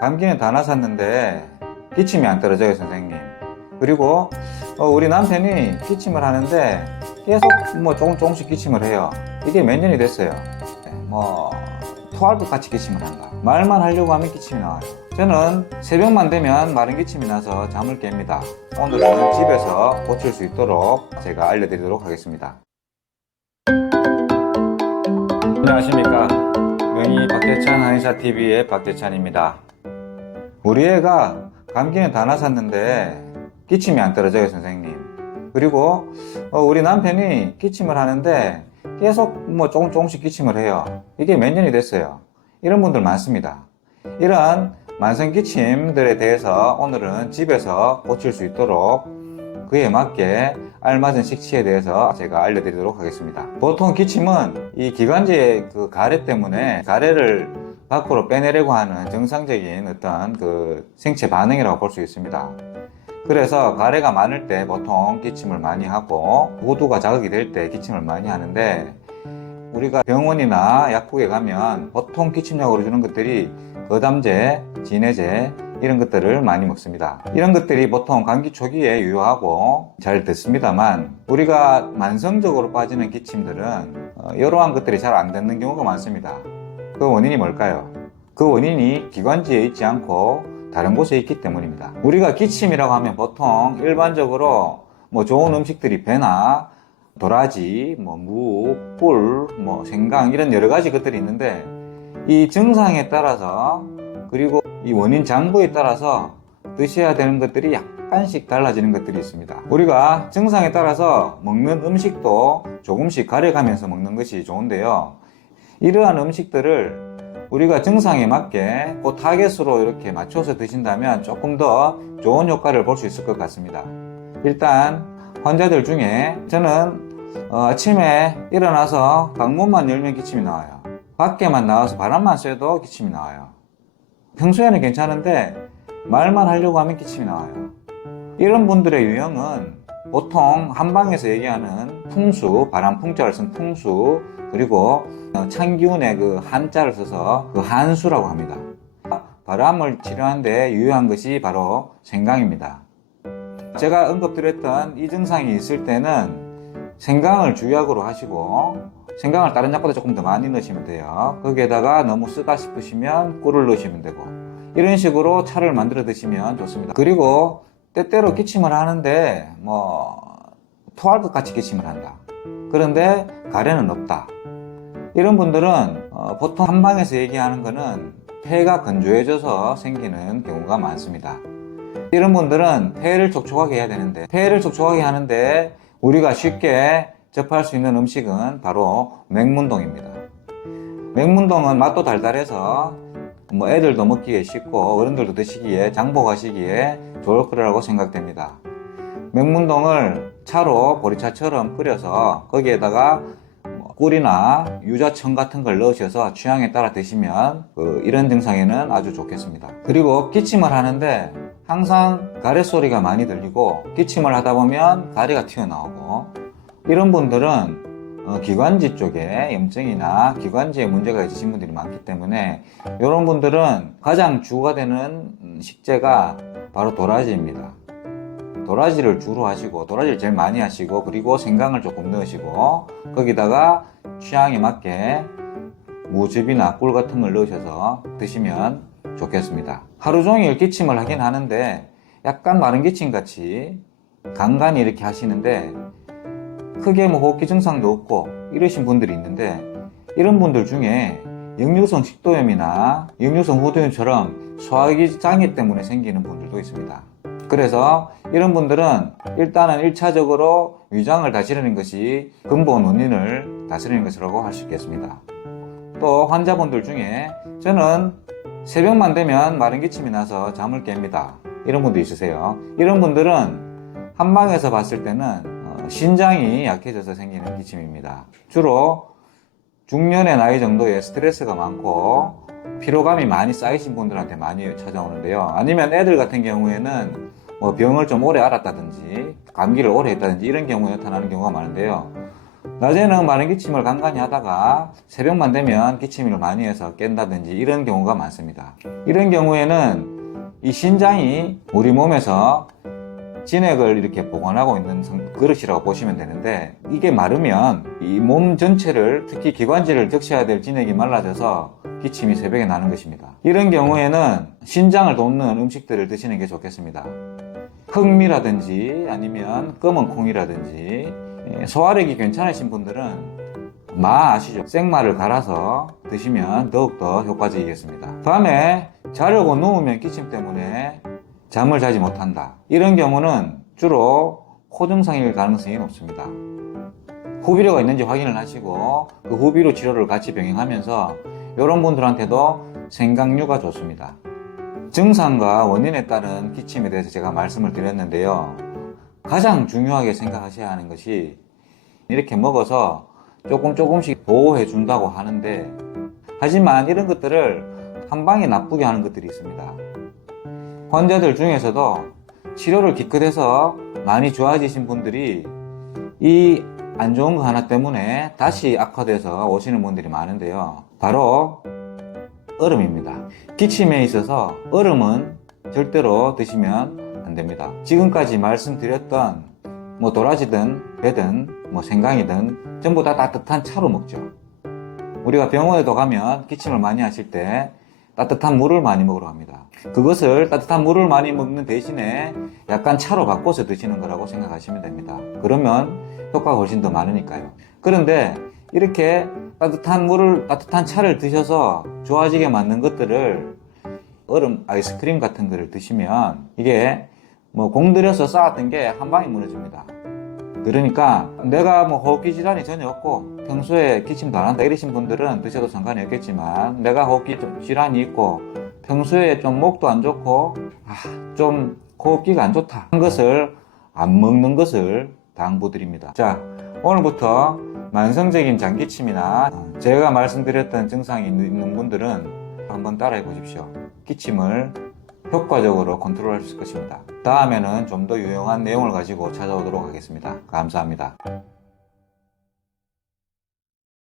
감기는 다 나았는데 기침이 안 떨어져요, 선생님. 그리고 우리 남편이 기침을 하는데 계속 조금씩 기침을 해요. 이게 몇 년이 됐어요. 토할 것 같이 기침을 한다. 말만 하려고 하면 기침이 나와요. 저는 새벽만 되면 마른 기침이 나서 잠을 깹니다. 오늘은 집에서 고칠 수 있도록 제가 알려드리도록 하겠습니다. 안녕하십니까. 명의 박대찬 한의사TV의 박대찬입니다. 우리 애가 감기는 다 나았는데 기침이 안 떨어져요, 선생님. 그리고 우리 남편이 기침을 하는데 계속 조금씩 기침을 해요. 이게 몇 년이 됐어요. 이런 분들 많습니다. 이런 만성 기침들에 대해서 오늘은 집에서 고칠 수 있도록 그에 맞게 알맞은 식치에 대해서 제가 알려드리도록 하겠습니다. 보통 기침은 이 기관지의 가래 때문에 가래를 밖으로 빼내려고 하는 정상적인 어떤 생체 반응이라고 볼 수 있습니다. 그래서 가래가 많을 때 보통 기침을 많이 하고 호두가 자극이 될 때 기침을 많이 하는데, 우리가 병원이나 약국에 가면 보통 기침약으로 주는 것들이 거담제, 진해제 이런 것들을 많이 먹습니다. 이런 것들이 보통 감기 초기에 유효하고 잘 듣습니다만, 우리가 만성적으로 빠지는 기침들은 이러한 것들이 잘 안 듣는 경우가 많습니다. 그 원인이 뭘까요? 그 원인이 기관지에 있지 않고 다른 곳에 있기 때문입니다. 우리가 기침이라고 하면 보통 일반적으로 좋은 음식들이 배나 도라지, 무, 꿀, 생강 이런 여러 가지 것들이 있는데, 이 증상에 따라서 그리고 이 원인 장부에 따라서 드셔야 되는 것들이 약간씩 달라지는 것들이 있습니다. 우리가 증상에 따라서 먹는 음식도 조금씩 가려가면서 먹는 것이 좋은데요. 이러한 음식들을 우리가 증상에 맞게 그 타겟으로 이렇게 맞춰서 드신다면 조금 더 좋은 효과를 볼 수 있을 것 같습니다. 일단 환자들 중에 저는 아침에 일어나서 방문만 열면 기침이 나와요. 밖에만 나와서 바람만 쐬도 기침이 나와요. 평소에는 괜찮은데 말만 하려고 하면 기침이 나와요. 이런 분들의 유형은 보통 한방에서 얘기하는 풍수, 바람 풍자를 쓴 풍수, 그리고 찬기운의 한자를 써서 한수라고 합니다. 바람을 치료하는데 유효한 것이 바로 생강입니다. 제가 언급드렸던 이 증상이 있을 때는 생강을 주약으로 하시고, 생강을 다른 약보다 조금 더 많이 넣으시면 돼요. 거기에다가 너무 쓰다 싶으시면 꿀을 넣으시면 되고, 이런 식으로 차를 만들어 드시면 좋습니다. 그리고 때때로 기침을 하는데 토할 것 같이 기침을 한다. 그런데 가래는 없다. 이런 분들은 보통 한방에서 얘기하는 거는 폐가 건조해져서 생기는 경우가 많습니다. 이런 분들은 폐를 촉촉하게 해야 되는데, 폐를 촉촉하게 하는데 우리가 쉽게 접할 수 있는 음식은 바로 맹문동입니다. 맹문동은 맛도 달달해서 애들도 먹기에 쉽고 어른들도 드시기에 장복하시기에 좋을 거라고 생각됩니다. 맹문동을 차로 보리차처럼 끓여서 거기에다가 꿀이나 유자청 같은 걸 넣으셔서 취향에 따라 드시면 이런 증상에는 아주 좋겠습니다. 그리고 기침을 하는데 항상 가래 소리가 많이 들리고, 기침을 하다 보면 가래가 튀어나오고, 이런 분들은 기관지 쪽에 염증이나 기관지에 문제가 있으신 분들이 많기 때문에, 이런 분들은 가장 주가 되는 식재가 바로 도라지입니다. 도라지를 주로 하시고, 도라지를 제일 많이 하시고, 그리고 생강을 조금 넣으시고, 거기다가 취향에 맞게 무즙이나 꿀 같은 걸 넣으셔서 드시면 좋겠습니다. 하루 종일 기침을 하긴 하는데 약간 마른 기침 같이 간간히 이렇게 하시는데 크게 호흡기 증상도 없고 이러신 분들이 있는데, 이런 분들 중에 역류성 식도염이나 역류성 호두염처럼 소화기 장애 때문에 생기는 분들도 있습니다. 그래서 이런 분들은 일단은 1차적으로 위장을 다스리는 것이 근본 원인을 다스리는 것이라고 할 수 있겠습니다. 또 환자분들 중에 저는 새벽만 되면 마른 기침이 나서 잠을 깹니다. 이런 분도 있으세요. 이런 분들은 한방에서 봤을 때는 신장이 약해져서 생기는 기침입니다. 주로 중년의 나이 정도의 스트레스가 많고 피로감이 많이 쌓이신 분들한테 많이 찾아오는데요. 아니면 애들 같은 경우에는 병을 좀 오래 앓았다든지 감기를 오래 했다든지 이런 경우에 나타나는 경우가 많은데요. 낮에는 마른 기침을 간간히 하다가 새벽만 되면 기침을 많이 해서 깬다든지 이런 경우가 많습니다. 이런 경우에는 이 신장이 우리 몸에서 진액을 이렇게 보관하고 있는 그릇이라고 보시면 되는데, 이게 마르면 이 몸 전체를, 특히 기관지를 적셔야 될 진액이 말라져서 기침이 새벽에 나는 것입니다. 이런 경우에는 신장을 돋는 음식들을 드시는 게 좋겠습니다. 흑미라든지 아니면 검은 콩이라든지. 소화력이 괜찮으신 분들은 마 아시죠? 생마를 갈아서 드시면 더욱더 효과적이겠습니다. 밤에 자려고 누우면 기침 때문에 잠을 자지 못한다. 이런 경우는 주로 코 증상일 가능성이 높습니다. 후비료가 있는지 확인을 하시고 그 후비료 치료를 같이 병행하면서 이런 분들한테도 생강류가 좋습니다. 증상과 원인에 따른 기침에 대해서 제가 말씀을 드렸는데요. 가장 중요하게 생각하셔야 하는 것이, 이렇게 먹어서 조금씩 보호해 준다고 하는데, 하지만 이런 것들을 한 방에 나쁘게 하는 것들이 있습니다. 환자들 중에서도 치료를 기껏해서 많이 좋아지신 분들이 이 안 좋은 거 하나 때문에 다시 악화돼서 오시는 분들이 많은데요. 바로 얼음입니다. 기침에 있어서 얼음은 절대로 드시면 안 됩니다. 지금까지 말씀드렸던 도라지든 배든 생강이든 전부 다 따뜻한 차로 먹죠. 우리가 병원에도 가면 기침을 많이 하실 때 따뜻한 물을 많이 먹으러 합니다. 그것을 따뜻한 물을 많이 먹는 대신에 약간 차로 바꿔서 드시는 거라고 생각하시면 됩니다. 그러면 효과가 훨씬 더 많으니까요. 그런데 이렇게 따뜻한 차를 드셔서 좋아지게 만든 것들을, 얼음 아이스크림 같은 거를 드시면 이게 공들여서 쌓았던 게 한 방에 무너집니다. 그러니까 내가 호흡기 질환이 전혀 없고 평소에 기침도 안 한다 이러신 분들은 드셔도 상관이 없겠지만, 내가 호흡기 질환이 있고 평소에 좀 목도 안 좋고 좀 호흡기가 안 좋다 한 것을 안 먹는 것을 당부드립니다. 자, 오늘부터 만성적인 장기침이나 제가 말씀드렸던 증상이 있는 분들은 한번 따라해 보십시오. 기침을 효과적으로 컨트롤할 수 있을 것입니다. 다음에는 좀 더 유용한 내용을 가지고 찾아오도록 하겠습니다. 감사합니다.